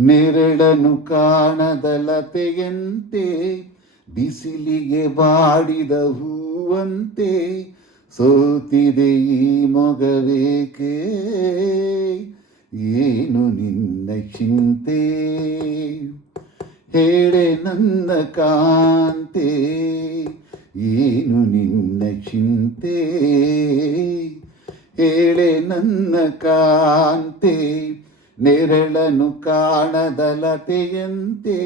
ನೆರಳನು ಕಾಣದಲತೆಯಂತೆ ಬಿಸಿಲಿಗೆ ಬಾಡಿದ ಹೂವಂತೆ ಸೋತಿದೆ ಈ ಮೊಗವೇಕೆ ಏನು ನಿನ್ನ ಚಿಂತೆ ಹೇಳೆ ನನ್ನ ಕಾಂತೆ ಏನು ನಿನ್ನ ಚಿಂತೆ ಹೇಳೆ ನನ್ನ ಕಾಂತೆ ನೆರಳನು ಕಾಣದಲತೆಯಂತೆ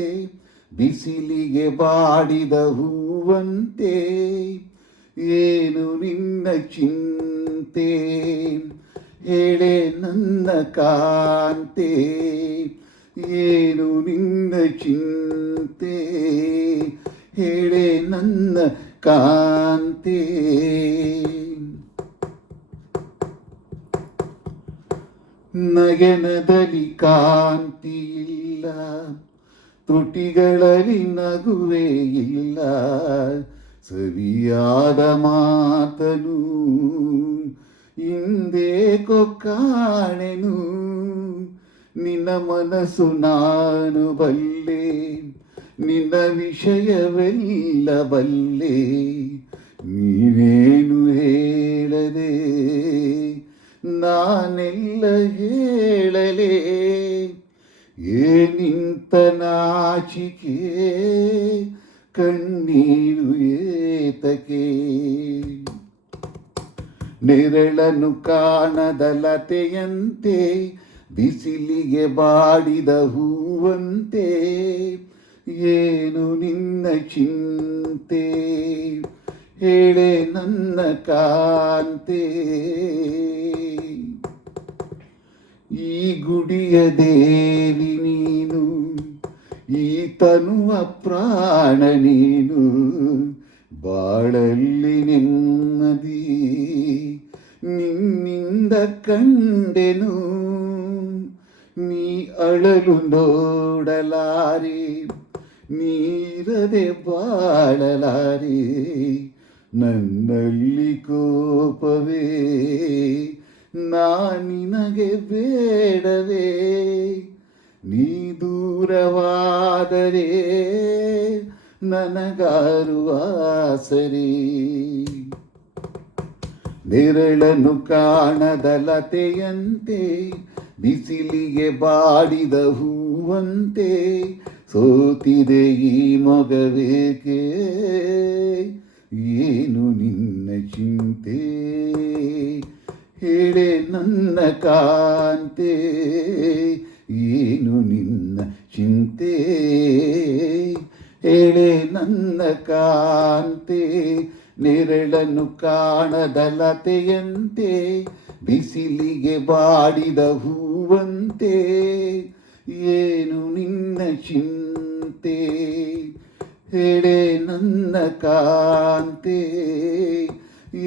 ಬಿಸಿಲಿಗೆ ಬಾಡಿದ ಹೂವಂತೆ ಏನು ನಿನ್ನ ಚಿಂತೆ ಹೇಳೆ ನನ್ನ ಕಾಂತೆ ಏನು ನಿನ್ನ ಚಿಂತೆ ಹೇಳೆ ನನ್ನ ಕಾಂತೆ ನಯನದಲ್ಲಿ ಕಾಂತಿ ಇಲ್ಲ ತುಟಿಗಳಲ್ಲಿ ನಗುವೆ ಇಲ್ಲ ಸವಿಯಾದ ಮಾತನು ಹಿಂದೇಕೋ ಕಾಣೆನು ನಿನ್ನ ಮನಸ್ಸು ನಾನು ಬಲ್ಲೆ ನಿನ್ನ ವಿಷಯವೆಲ್ಲ ಬಲ್ಲೆ ನೀನೇನು ಹೇಳದೆ ನಾನೆಲ್ಲ ಹೇಳಲೇ ಏನಿಂತ ನಾಚಿಕೆ ಕಣ್ಣೀರು ಏತಕೆ ನೆರಳನು ಕಾಣದಲತೆಯಂತೆ ಬಿಸಿಲಿಗೆ ಬಾಡಿದ ಹೂವಂತೆ ಏನು ನಿನ್ನ ಚಿಂತೆ ಹೇಳೆ ನನ್ನ ಕಾಂತೆ ಈ ಗುಡಿಯ ದೇವಿ ನೀನು ಈ ತನುವ ಪ್ರಾಣ ನೀನು ಬಾಳಲ್ಲಿ ನೆಮ್ಮದಿ ನಿನ್ನಿಂದ ಕಂಡೆನು ನೀ ಅಳಲು ನೋಡಲಾರೆ ನೀರದೆ ಬಾಳಲಾರೆ ನನ್ನಲ್ಲಿ ಕೋಪವೇ ನಿನಗೆ ಬೇಡವೇ ನೀ ದೂರವಾದರೆ ನನಗಾರುವ ಸರಿ ನೆರಳನು ಕಾಣದಲತೆಯಂತೆ ಬಿಸಿಲಿಗೆ ಬಾಡಿದ ಹೂವಂತೆ ಸೋತಿದೆ ಈ ಮೊಗವೇಕೆ ಏನು ನಿನ್ನ ಚಿಂತೆ ಹೇಳೆ ನನ್ನ ಕಾಂತೆ ಏನು ನಿನ್ನ ಚಿಂತೆ ಹೇಳೆ ನನ್ನ ಕಾಂತೆ ನೆರಳನ್ನು ಕಾಣದಲತೆಯಂತೆ ಬಿಸಿಲಿಗೆ ಬಾಡಿದ ಹೂವಂತೆ ಏನು ನಿನ್ನ ಚಿಂತೆ ಹೇಳೆ ನನ್ನ ಕಾಂತೆ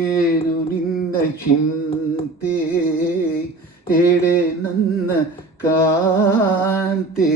ಏನು ನಿನ್ನ ಚಿಂತೆ ಹೇಳೆ ನನ್ನ ಕಾಂತೆ